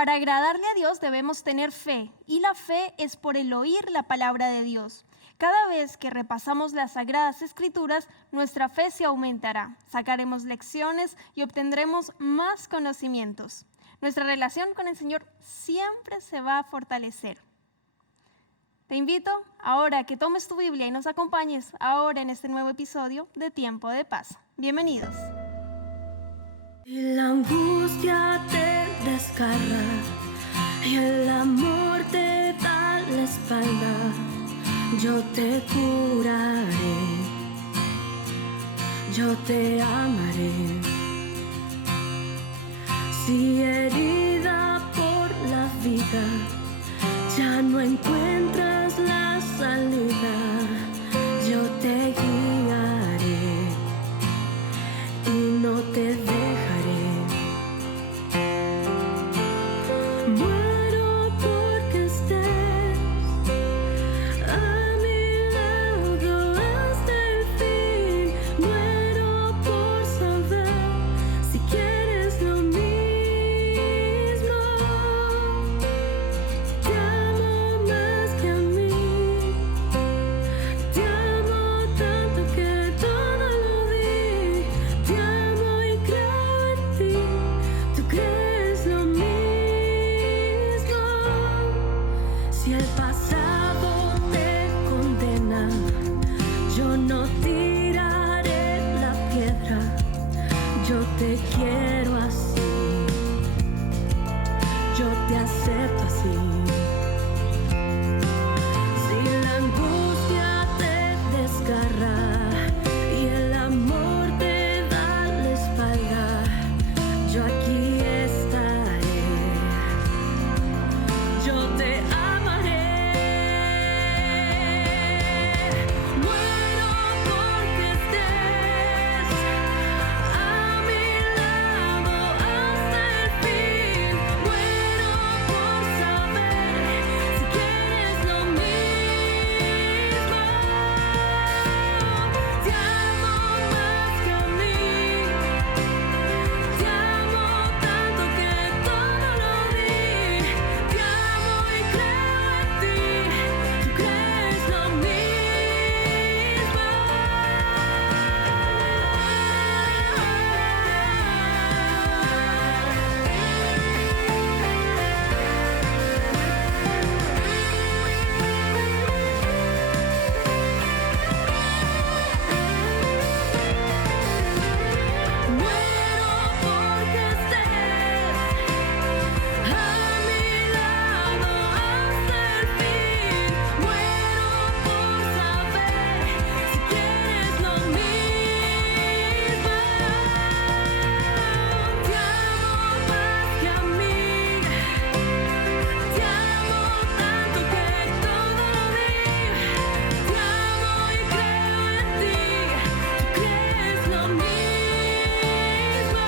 Para agradarle a Dios debemos tener fe, y la fe es por el oír la palabra de Dios. Cada vez que repasamos las Sagradas Escrituras, nuestra fe se aumentará, sacaremos lecciones y obtendremos más conocimientos. Nuestra relación con el Señor siempre se va a fortalecer. Te invito ahora a que tomes tu Biblia y nos acompañes ahora en este nuevo episodio de Tiempo de Paz. Bienvenidos. Si la angustia te desgarra y el amor te da la espalda, yo te curaré, yo te amaré. Si herida por la vida ya no encuentras la salida, yo te guiaré y no te dejaré. Muero porque estés a mi lado hasta el fin. Muero por saber si quieres lo mismo. Te amo más que a mí. Te amo tanto que todo lo di. Te amo y creo en ti. Tú crees lo mismo. Si el pasado te condena, yo no tiraré la piedra. Yo te quiero así, yo te acepto así. Si la angustia te desgarra y el amor te da la espalda, yo aquí estaré, yo te amaré. Muero porque estés a mi lado hasta el fin. Muero por saber si quieres lo mismo. Te amo más que a mí. Te amo tanto que todo lo di. Te amo y creo en ti. Tú crees lo mismo. Muero porque estés a mi lado hasta el fin. Muero por saber si quieres lo mismo. Te amo más que a mí. Te amo tanto que todo lo di. Te amo y creo en ti. Tú crees lo mismo.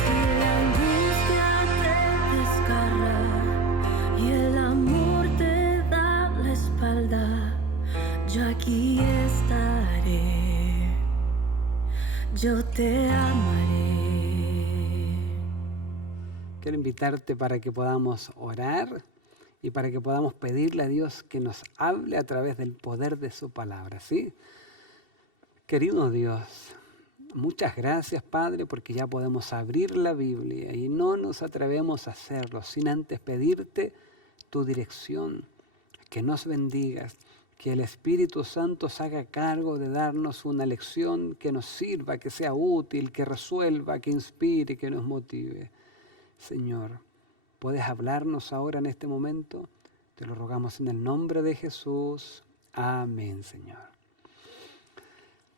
Si la angustia te desgarra y el amor te da la espalda, yo aquí estaré, yo te amaré. Quiero invitarte para que podamos orar y para que podamos pedirle a Dios que nos hable a través del poder de su palabra, ¿sí? Querido Dios, muchas gracias, Padre, porque ya podemos abrir la Biblia y no nos atrevemos a hacerlo sin antes pedirte tu dirección, que nos bendigas, que el Espíritu Santo se haga cargo de darnos una lección que nos sirva, que sea útil, que resuelva, que inspire, que nos motive. Señor, ¿puedes hablarnos ahora en este momento? Te lo rogamos en el nombre de Jesús. Amén, Señor.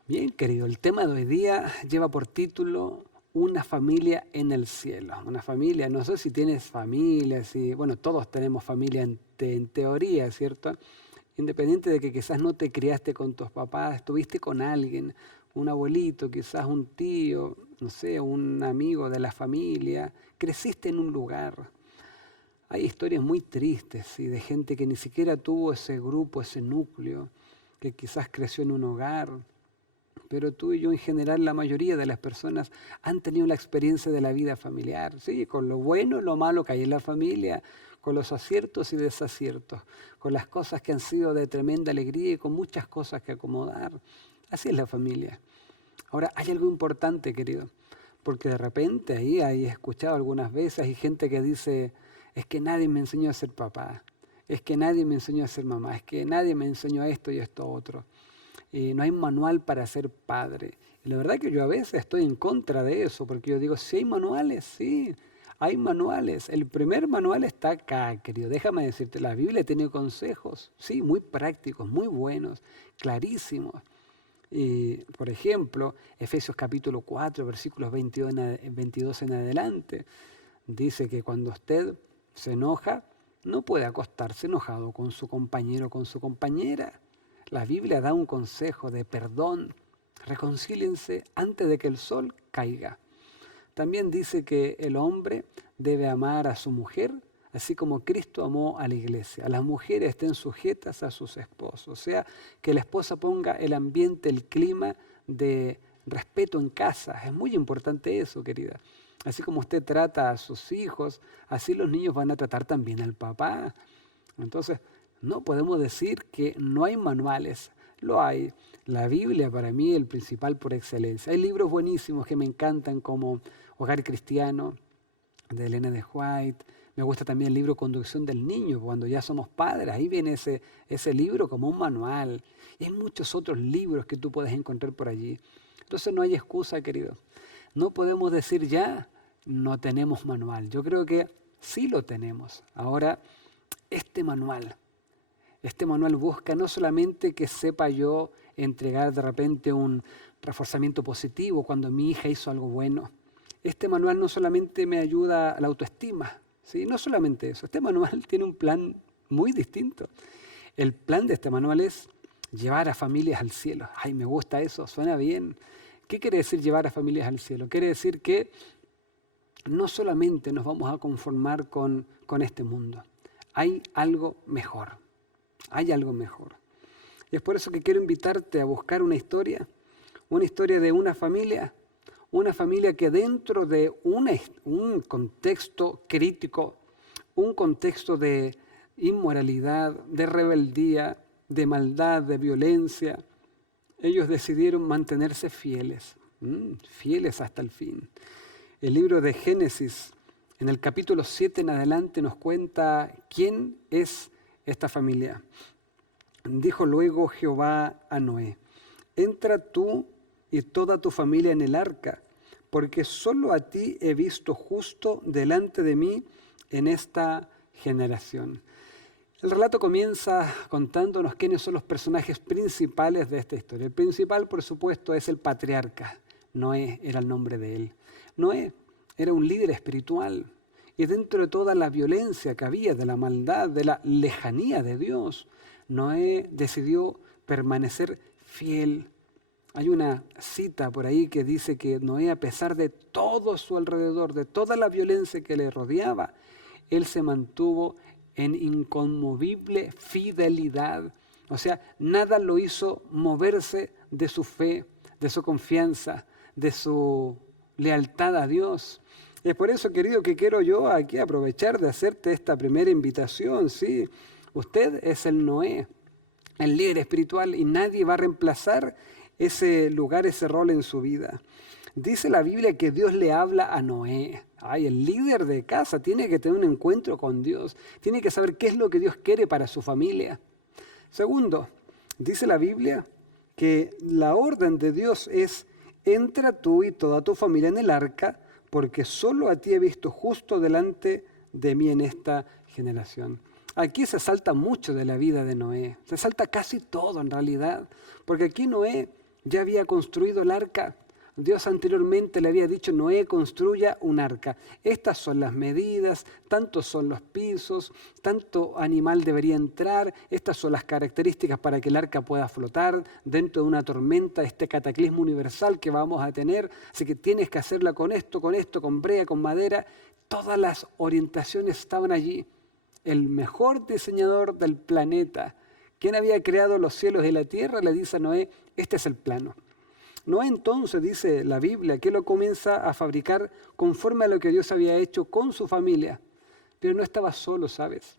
Bien, querido, el tema de hoy día lleva por título Una familia en el cielo. Una familia, no sé si tienes familia, bueno, todos tenemos familia en teoría, ¿cierto? Independiente de que quizás no te criaste con tus papás, estuviste con alguien, un abuelito, quizás un tío, no sé, un amigo de la familia, creciste en un lugar. Hay historias muy tristes, ¿sí? De gente que ni siquiera tuvo ese grupo, ese núcleo, que quizás creció en un hogar, pero tú y yo en general, la mayoría de las personas han tenido la experiencia de la vida familiar, ¿sí? Con lo bueno y lo malo que hay en la familia, con los aciertos y desaciertos, con las cosas que han sido de tremenda alegría y con muchas cosas que acomodar. Así es la familia. Ahora, hay algo importante, querido, porque de repente ahí he escuchado algunas veces, hay gente que dice, es que nadie me enseñó a ser papá, es que nadie me enseñó a ser mamá, es que nadie me enseñó esto y esto otro. Y no hay un manual para ser padre. Y la verdad que yo a veces estoy en contra de eso, porque yo digo, sí hay manuales, sí, hay manuales. El primer manual está acá, querido. Déjame decirte, la Biblia tiene consejos, sí, muy prácticos, muy buenos, clarísimos. Y, por ejemplo, Efesios capítulo 4, versículos 22 en adelante, dice que cuando usted se enoja, no puede acostarse enojado con su compañero o con su compañera. La Biblia da un consejo de perdón. Reconcíliense antes de que el sol caiga. También dice que el hombre debe amar a su mujer, así como Cristo amó a la iglesia. Las mujeres estén sujetas a sus esposos. O sea, que la esposa ponga el ambiente, el clima de respeto en casa. Es muy importante eso, querida. Así como usted trata a sus hijos, así los niños van a tratar también al papá. Entonces, no podemos decir que no hay manuales. Lo hay. La Biblia para mí es el principal por excelencia. Hay libros buenísimos que me encantan como Hogar Cristiano, de Elena de White. Me gusta también el libro Conducción del Niño, cuando ya somos padres. Ahí viene ese libro como un manual. Y hay muchos otros libros que tú puedes encontrar por allí. Entonces no hay excusa, querido. No podemos decir ya, no tenemos manual. Yo creo que sí lo tenemos. Ahora, este manual busca no solamente que sepa yo entregar de repente un reforzamiento positivo cuando mi hija hizo algo bueno. Este manual no solamente me ayuda a la autoestima, ¿sí? No solamente eso. Este manual tiene un plan muy distinto. El plan de este manual es llevar a familias al cielo. Ay, me gusta eso, suena bien. ¿Qué quiere decir llevar a familias al cielo? Quiere decir que no solamente nos vamos a conformar con este mundo. Hay algo mejor. Hay algo mejor. Y es por eso que quiero invitarte a buscar una historia de una familia que dentro de un contexto crítico, un contexto de inmoralidad, de rebeldía, de maldad, de violencia, ellos decidieron mantenerse fieles, fieles hasta el fin. El libro de Génesis, en el capítulo 7 en adelante, nos cuenta quién es esta familia. Dijo luego Jehová a Noé: entra tú y toda tu familia en el arca, porque solo a ti he visto justo delante de mí en esta generación. El relato comienza contándonos quiénes son los personajes principales de esta historia. El principal, por supuesto, es el patriarca. Noé era el nombre de él. Noé era un líder espiritual. Y dentro de toda la violencia que había, de la maldad, de la lejanía de Dios, Noé decidió permanecer fiel. Hay una cita por ahí que dice que Noé, a pesar de todo a su alrededor, de toda la violencia que le rodeaba, él se mantuvo en inconmovible fidelidad. O sea, nada lo hizo moverse de su fe, de su confianza, de su lealtad a Dios. Es por eso, querido, que quiero yo aquí aprovechar de hacerte esta primera invitación, ¿sí? Usted es el Noé, el líder espiritual, y nadie va a reemplazar ese lugar, ese rol en su vida. Dice la Biblia que Dios le habla a Noé. Ay, el líder de casa tiene que tener un encuentro con Dios, tiene que saber qué es lo que Dios quiere para su familia. Segundo, dice la Biblia que la orden de Dios es: entra tú y toda tu familia en el arca, porque solo a ti he visto justo delante de mí en esta generación. Aquí se salta mucho de la vida de Noé, se salta casi todo en realidad, porque aquí Noé ya había construido el arca. Dios anteriormente le había dicho: Noé, construya un arca. Estas son las medidas, tantos son los pisos, tanto animal debería entrar, estas son las características para que el arca pueda flotar dentro de una tormenta, este cataclismo universal que vamos a tener. Así que tienes que hacerla con esto, con brea, con madera. Todas las orientaciones estaban allí. El mejor diseñador del planeta, quien había creado los cielos y la tierra, le dice a Noé: este es el plano. Noé entonces, dice la Biblia, que lo comienza a fabricar conforme a lo que Dios había hecho con su familia. Pero no estaba solo, ¿sabes?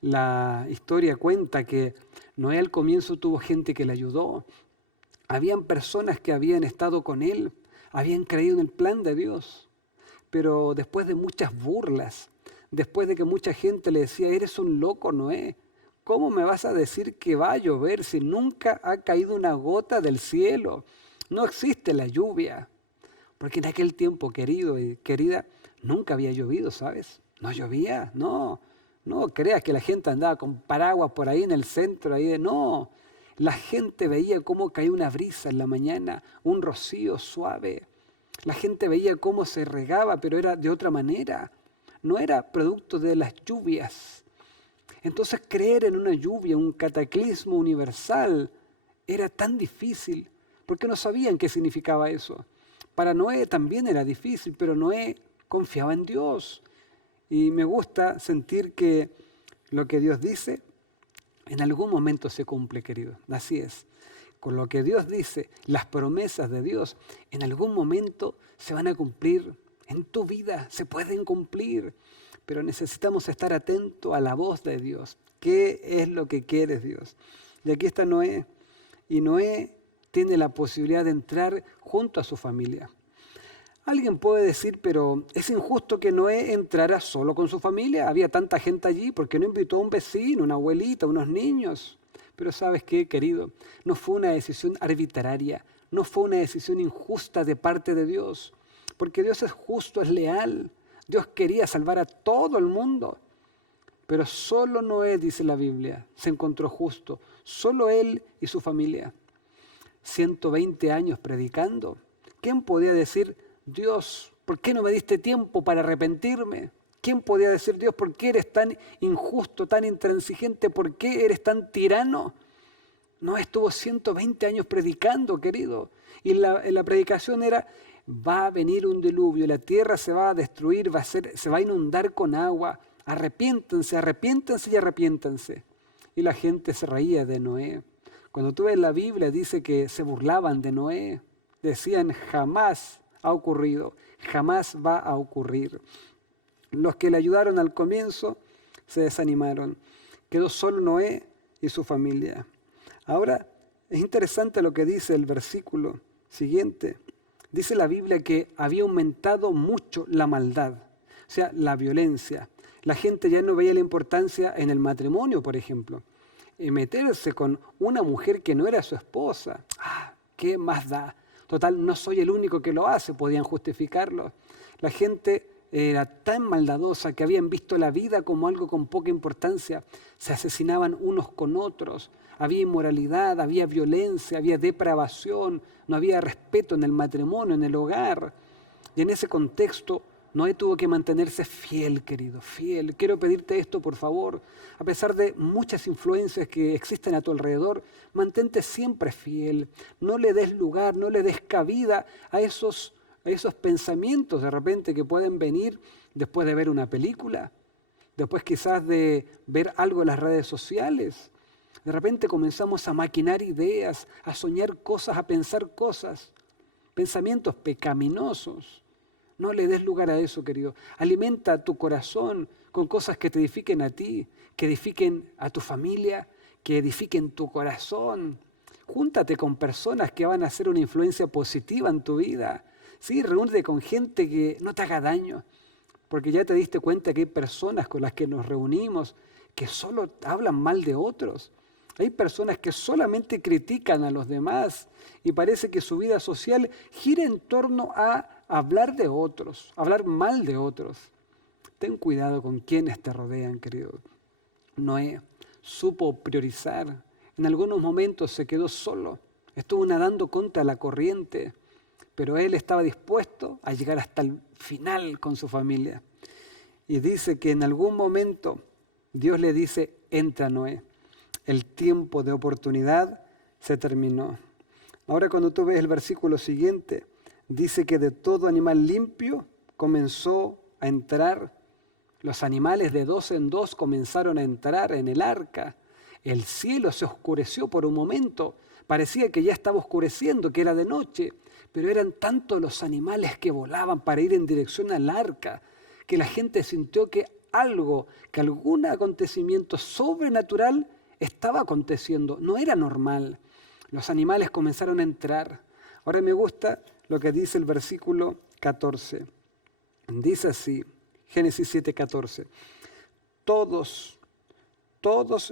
La historia cuenta que Noé al comienzo tuvo gente que le ayudó. Habían personas que habían estado con él, habían creído en el plan de Dios. Pero después de muchas burlas, después de que mucha gente le decía, eres un loco, Noé, ¿cómo me vas a decir que va a llover si nunca ha caído una gota del cielo? No existe la lluvia. Porque en aquel tiempo, querido y querida, nunca había llovido, ¿sabes? No llovía, no. No creas que la gente andaba con paraguas por ahí en el centro. No, la gente veía cómo caía una brisa en la mañana, un rocío suave. La gente veía cómo se regaba, pero era de otra manera. No era producto de las lluvias. Entonces creer en una lluvia, un cataclismo universal, era tan difícil, porque no sabían qué significaba eso. Para Noé también era difícil, pero Noé confiaba en Dios. Y me gusta sentir que lo que Dios dice en algún momento se cumple, querido. Así es. Con lo que Dios dice, las promesas de Dios, en algún momento se van a cumplir. En tu vida se pueden cumplir. Pero necesitamos estar atentos a la voz de Dios. ¿Qué es lo que quiere Dios? Y aquí está Noé. Y Noé tiene la posibilidad de entrar junto a su familia. Alguien puede decir, pero es injusto que Noé entrara solo con su familia. Había tanta gente allí, ¿por qué no invitó a un vecino, una abuelita, unos niños? Pero ¿sabes qué, querido? No fue una decisión arbitraria, no fue una decisión injusta de parte de Dios, porque Dios es justo, es leal. Dios quería salvar a todo el mundo, pero solo Noé, dice la Biblia, se encontró justo, solo él y su familia. 120 años predicando. ¿Quién podía decir, Dios, ¿por qué no me diste tiempo para arrepentirme? ¿Quién podía decir, Dios, por qué eres tan injusto, tan intransigente? ¿Por qué eres tan tirano? No, estuvo 120 años predicando, querido. Y la predicación era, va a venir un diluvio, la tierra se va a destruir, se va a inundar con agua. Arrepiéntanse, arrepiéntanse y arrepiéntanse. Y la gente se reía de Noé. Cuando tú ves la Biblia, dice que se burlaban de Noé. Decían, jamás ha ocurrido, jamás va a ocurrir. Los que le ayudaron al comienzo se desanimaron. Quedó solo Noé y su familia. Ahora, es interesante lo que dice el versículo siguiente. Dice la Biblia que había aumentado mucho la maldad, o sea, la violencia. La gente ya no veía la importancia en el matrimonio, por ejemplo. Meterse con una mujer que no era su esposa. ¿Qué más da? Total, no soy el único que lo hace, podían justificarlo. La gente era tan maldadosa que habían visto la vida como algo con poca importancia. Se asesinaban unos con otros. Había inmoralidad, había violencia, había depravación, no había respeto en el matrimonio, en el hogar. Y en ese contexto, Noé tuvo que mantenerse fiel, querido, fiel. Quiero pedirte esto, por favor. A pesar de muchas influencias que existen a tu alrededor, mantente siempre fiel. No le des lugar, no le des cabida a esos pensamientos de repente que pueden venir después de ver una película, después quizás de ver algo en las redes sociales. De repente comenzamos a maquinar ideas, a soñar cosas, a pensar cosas, pensamientos pecaminosos. No le des lugar a eso, querido. Alimenta tu corazón con cosas que te edifiquen a ti, que edifiquen a tu familia, que edifiquen tu corazón. Júntate con personas que van a hacer una influencia positiva en tu vida. Sí, reúnete con gente que no te haga daño, porque ya te diste cuenta que hay personas con las que nos reunimos que solo hablan mal de otros. Hay personas que solamente critican a los demás y parece que su vida social gira en torno a hablar de otros, hablar mal de otros. Ten cuidado con quienes te rodean, querido. Noé supo priorizar. En algunos momentos se quedó solo, estuvo nadando contra la corriente, pero él estaba dispuesto a llegar hasta el final con su familia. Y dice que en algún momento Dios le dice, entra Noé. El tiempo de oportunidad se terminó. Ahora cuando tú ves el versículo siguiente, dice que de todo animal limpio comenzó a entrar. Los animales de dos en dos comenzaron a entrar en el arca. El cielo se oscureció por un momento. Parecía que ya estaba oscureciendo, que era de noche, pero eran tantos los animales que volaban para ir en dirección al arca, que la gente sintió que algún acontecimiento sobrenatural estaba aconteciendo. No era normal. Los animales comenzaron a entrar. Ahora me gusta lo que dice el versículo 14. Dice así, Génesis 7:14. Todos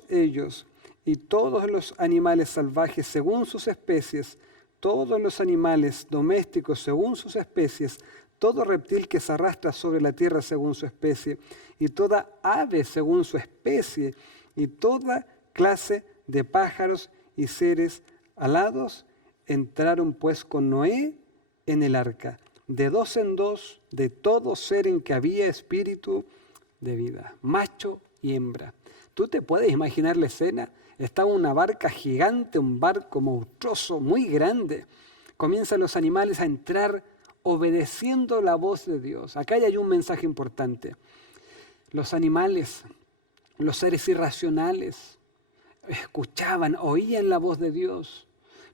ellos y todos los animales salvajes según sus especies, todos los animales domésticos según sus especies, todo reptil que se arrastra sobre la tierra según su especie, y toda ave según su especie, y toda clase de pájaros y seres alados, entraron pues con Noé en el arca, de dos en dos, de todo ser en que había espíritu de vida, macho y hembra. ¿Tú te puedes imaginar la escena? Estaba una barca gigante, un barco monstruoso, muy grande. Comienzan los animales a entrar obedeciendo la voz de Dios. Acá hay un mensaje importante. Los animales, los seres irracionales, escuchaban, oían la voz de Dios.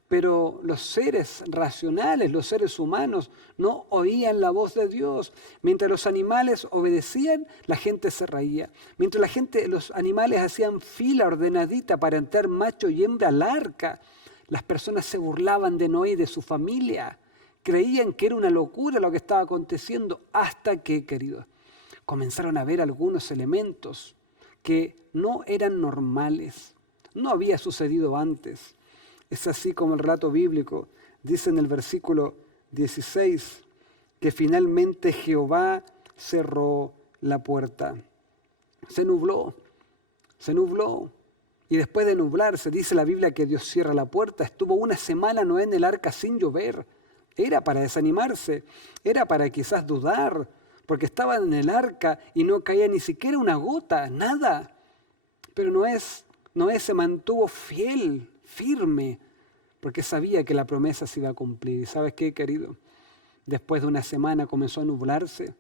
Pero los seres racionales, los seres humanos, no oían la voz de Dios. Mientras los animales obedecían, la gente se reía. Mientras los animales hacían fila ordenadita para entrar macho y hembra al arca, las personas se burlaban de Noé y de su familia. Creían que era una locura lo que estaba aconteciendo, hasta que, queridos, comenzaron a ver algunos elementos que no eran normales. No había sucedido antes. Es así como el relato bíblico dice en el versículo 16 que finalmente Jehová cerró la puerta. Se nubló. Y después de nublarse, dice la Biblia que Dios cierra la puerta. Estuvo una semana Noé en el arca sin llover. Era para desanimarse, era para quizás dudar, porque estaban en el arca y no caía ni siquiera una gota, nada. Pero Noé se mantuvo fiel, firme, porque sabía que la promesa se iba a cumplir. ¿Y sabes qué, querido? Después de una semana comenzó a nublarse,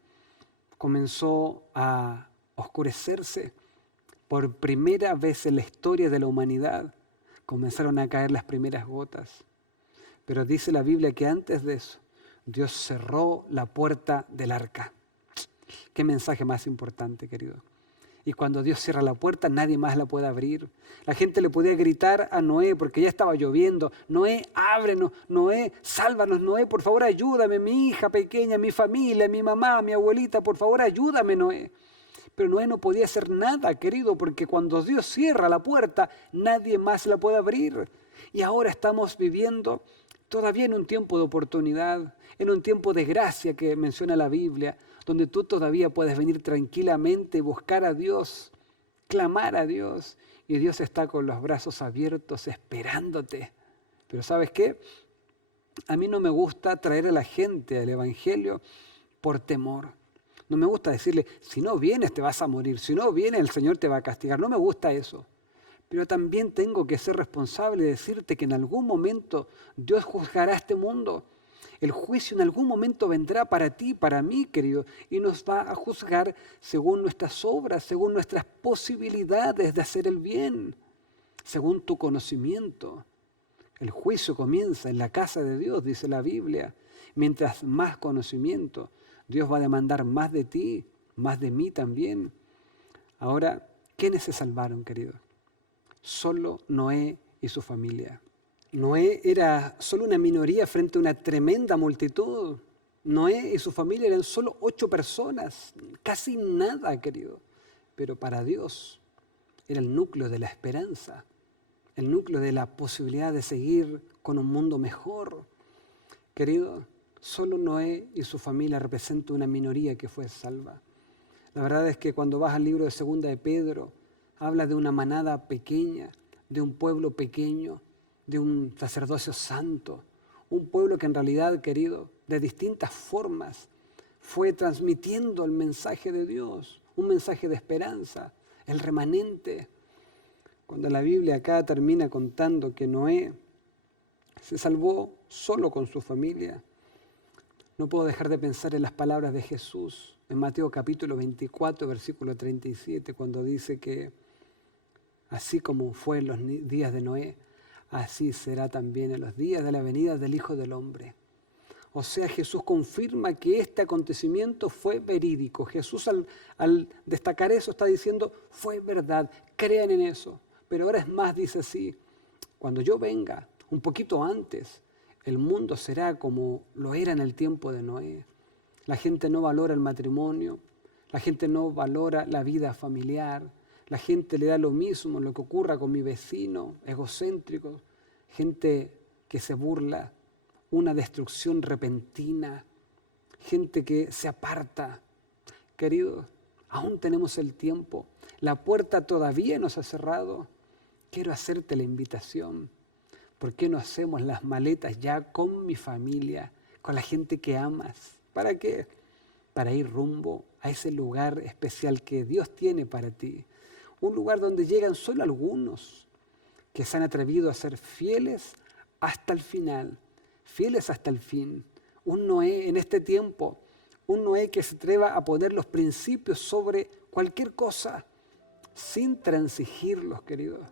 comenzó a oscurecerse. Por primera vez en la historia de la humanidad comenzaron a caer las primeras gotas. Pero dice la Biblia que antes de eso, Dios cerró la puerta del arca. Qué mensaje más importante, querido. Y cuando Dios cierra la puerta, nadie más la puede abrir. La gente le podía gritar a Noé porque ya estaba lloviendo. Noé, ábrenos. Noé, sálvanos. Noé, por favor, ayúdame. Mi hija pequeña, mi familia, mi mamá, mi abuelita, por favor, ayúdame, Noé. Pero Noé no podía hacer nada, querido, porque cuando Dios cierra la puerta, nadie más la puede abrir. Y ahora estamos viviendo todavía en un tiempo de oportunidad, en un tiempo de gracia que menciona la Biblia, donde tú todavía puedes venir tranquilamente, buscar a Dios, clamar a Dios, y Dios está con los brazos abiertos esperándote. Pero ¿sabes qué? A mí no me gusta traer a la gente al Evangelio por temor. No me gusta decirle, si no vienes te vas a morir, si no vienes el Señor te va a castigar. No me gusta eso. Pero también tengo que ser responsable de decirte que en algún momento Dios juzgará este mundo. El juicio en algún momento vendrá para ti, para mí, querido, y nos va a juzgar según nuestras obras, según nuestras posibilidades de hacer el bien, según tu conocimiento. El juicio comienza en la casa de Dios, dice la Biblia. Mientras más conocimiento, Dios va a demandar más de ti, más de mí también. Ahora, ¿quiénes se salvaron, querido? Solo Noé y su familia. Noé era solo una minoría frente a una tremenda multitud. Noé y su familia eran solo 8 personas, casi nada, querido. Pero para Dios era el núcleo de la esperanza, el núcleo de la posibilidad de seguir con un mundo mejor. Querido, solo Noé y su familia representan una minoría que fue salva. La verdad es que cuando vas al libro de Segunda de Pedro, habla de una manada pequeña, de un pueblo pequeño, de un sacerdocio santo, un pueblo que en realidad, querido, de distintas formas fue transmitiendo el mensaje de Dios, un mensaje de esperanza, el remanente. Cuando la Biblia acá termina contando que Noé se salvó solo con su familia, no puedo dejar de pensar en las palabras de Jesús en Mateo capítulo 24, versículo 37, cuando dice que Así como fue en los días de Noé, así será también en los días de la venida del Hijo del Hombre. O sea, Jesús confirma que este acontecimiento fue verídico. Jesús al destacar eso está diciendo, fue verdad, crean en eso. Pero ahora es más, dice así, cuando yo venga, un poquito antes, el mundo será como lo era en el tiempo de Noé. La gente no valora el matrimonio, la gente no valora la vida familiar, la gente le da lo mismo lo que ocurra con mi vecino, egocéntrico, gente que se burla, una destrucción repentina, gente que se aparta. Queridos, aún tenemos el tiempo, la puerta todavía nos ha cerrado. Quiero hacerte la invitación. ¿Por qué no hacemos las maletas ya con mi familia, con la gente que amas? ¿Para qué? Para ir rumbo a ese lugar especial que Dios tiene para ti. Un lugar donde llegan solo algunos que se han atrevido a ser fieles hasta el final, fieles hasta el fin. Un Noé en este tiempo, un Noé que se atreva a poner los principios sobre cualquier cosa sin transigirlos, queridos.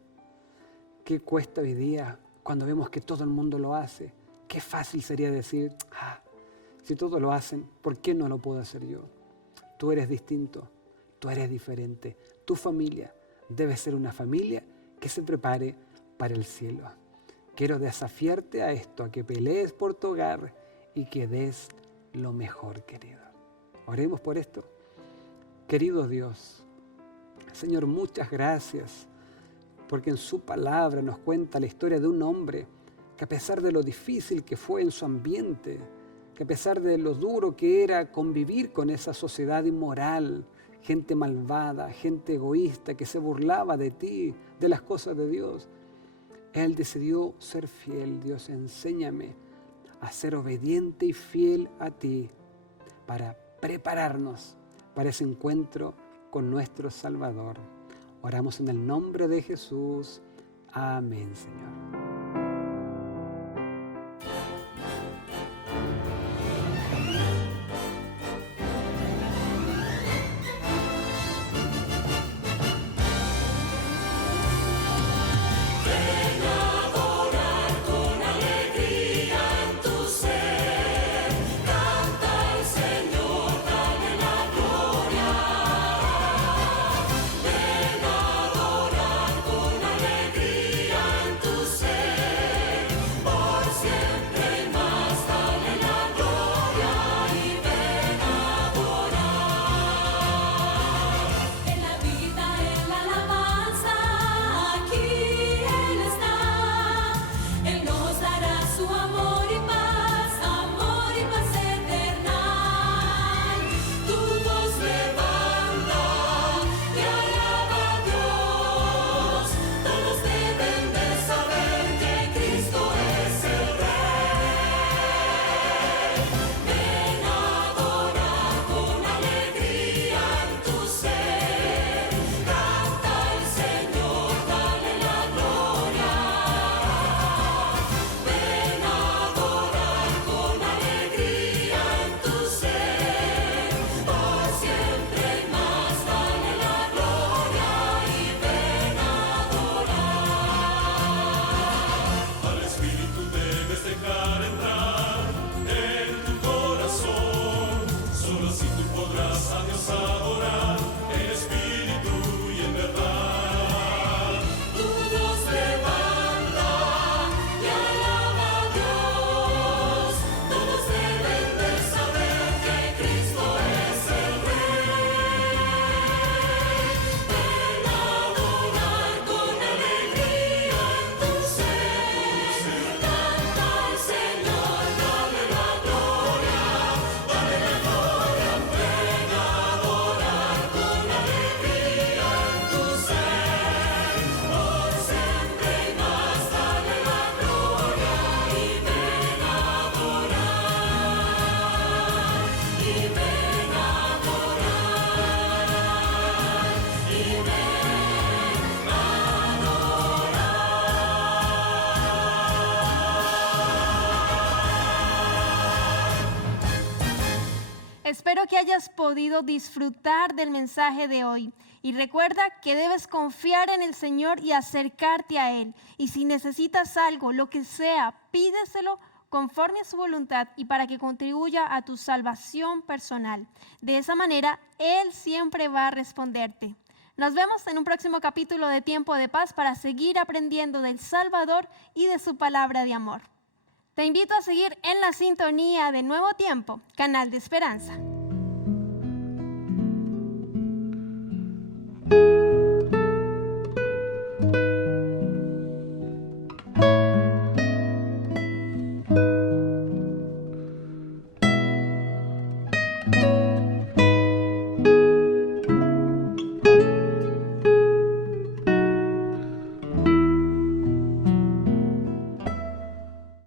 ¿Qué cuesta hoy día cuando vemos que todo el mundo lo hace? Qué fácil sería decir, si todos lo hacen, ¿por qué no lo puedo hacer yo? Tú eres distinto, tú eres diferente. Tu familia debe ser una familia que se prepare para el cielo. Quiero desafiarte a esto, a que pelees por tu hogar y que des lo mejor, querido. Oremos por esto. Querido Dios, Señor, muchas gracias, porque en su palabra nos cuenta la historia de un hombre que a pesar de lo difícil que fue en su ambiente, que a pesar de lo duro que era convivir con esa sociedad inmoral, gente malvada, gente egoísta que se burlaba de ti, de las cosas de Dios, él decidió ser fiel. Dios, enséñame a ser obediente y fiel a ti para prepararnos para ese encuentro con nuestro Salvador. Oramos en el nombre de Jesús. Amén, Señor. Espero que hayas podido disfrutar del mensaje de hoy Y recuerda que debes confiar en el Señor y acercarte a Él. Y si necesitas algo, lo que sea, pídeselo conforme a su voluntad y para que contribuya a tu salvación personal. De esa manera, Él siempre va a responderte. Nos vemos en un próximo capítulo de Tiempo de Paz para seguir aprendiendo del Salvador y de su palabra de amor. Te invito a seguir en la sintonía de Nuevo Tiempo, canal de esperanza.